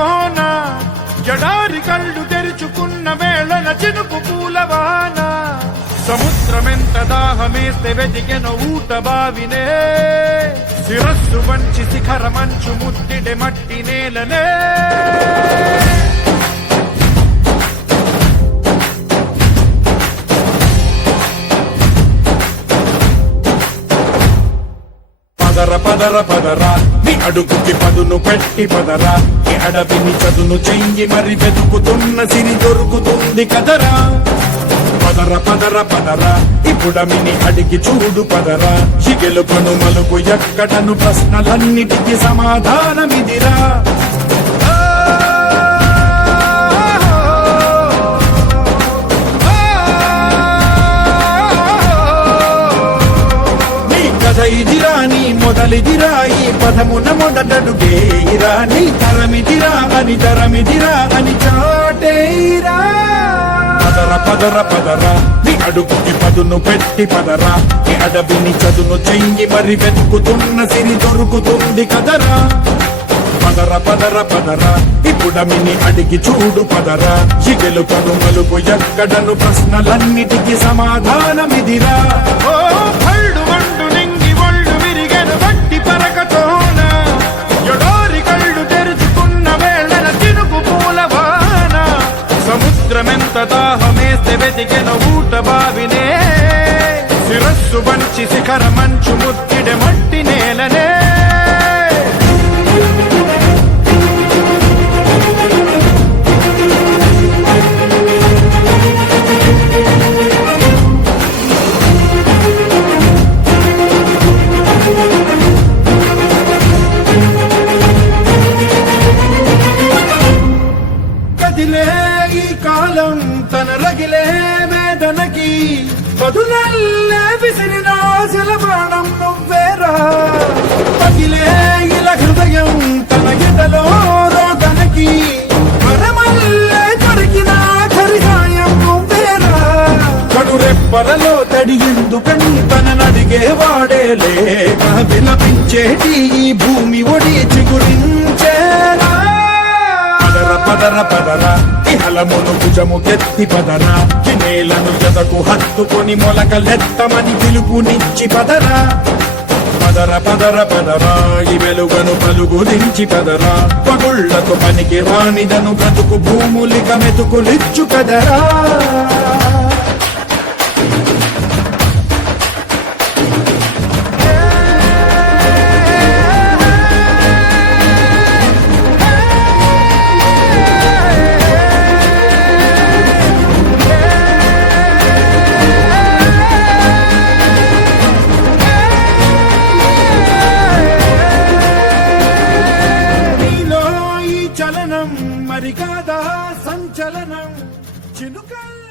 పరకతోన జడారి కళ్ళు తెరుచుకున్న వేళన చినుకు పూలవాన సముద్రమెంత దాహమేస్తే వెతికెను ఊట బావినే శిరస్సు వంచి శిఖర మంచు ముద్దిడే మట్టి నేలనే పదర పదర పదరా నీ అడుగుకి పదును పెట్టి పదరా ఈ అడవిని చదును చెయ్యి మరి వెతుకుతున్న సిరి దొరుకుతుంది కదరా పదర పదర పదరా ఇప్పుడమిని అడిగి చూడు పదరా చిగెలు పను మలుపు ఎక్కడను ప్రశ్నలన్నిటికీ సమాధానమిదిరా ఇదిరా నీ మొదలిదిరా ఈ పదమున మొదటడుగేరా నీ తరమిదిరా అని చాటేరా పదర పదర పదరా నీ అడుగుకి పదును పెట్టి పదరా ఈ అడవిని చదును చెయ్యి మరి వెతుకుతున్న సిరి దొరుకుతుంది కదరా పదర పదర పదరా ఇప్పుడమిని అడిగి చూడు పదరా చిగెలు కను మలుపు ఎక్కడను ప్రశ్నలన్నిటికీ సమాధానమిదిరా ఓ భళ్ళు వండు నింగి ఒళ్ళు విరిగెను వట్టి పరకతోన జడారి కళ్ళు తెరుచుకున్న వేళన చినుకు పూలవాన సముద్రమెంత దాహమేస్తే వెతికెను ఊట బావినే శిరస్సు వంచి శిఖర మంచు ముద్దిడే మట్టి నేలనే ఈ కాలం తన రగిలే వేదనకి పదునల్లే విసిరిన శిలబాణం నువ్వేరా పగిలే ఇలా హృదయం తన ఎడలో రోదనకి మరమల్లే దొరికిన ఖరిసాయం నువ్వేరా కడురెప్పరలో తడి ఎందుకని తననడిగే వాడేలే విలపించేటి ఈ భూమి ఒడి చిగురించేరా పదర పదరా ఇహలమును భుజము ఎత్తి పదరా నేలను జతకు హత్తుకొని మొలకలెత్తమని పిలుపునిచ్చి పదరా పదర పదర పదరా ఈ వెలుగను పలుగు దించి పదరా పగుళ్లకు పనికి రానిదను బ్రతుకు భూములిక మెతుకులిచ్చు కదరా మరి కాదా సంచలనం చినుకల్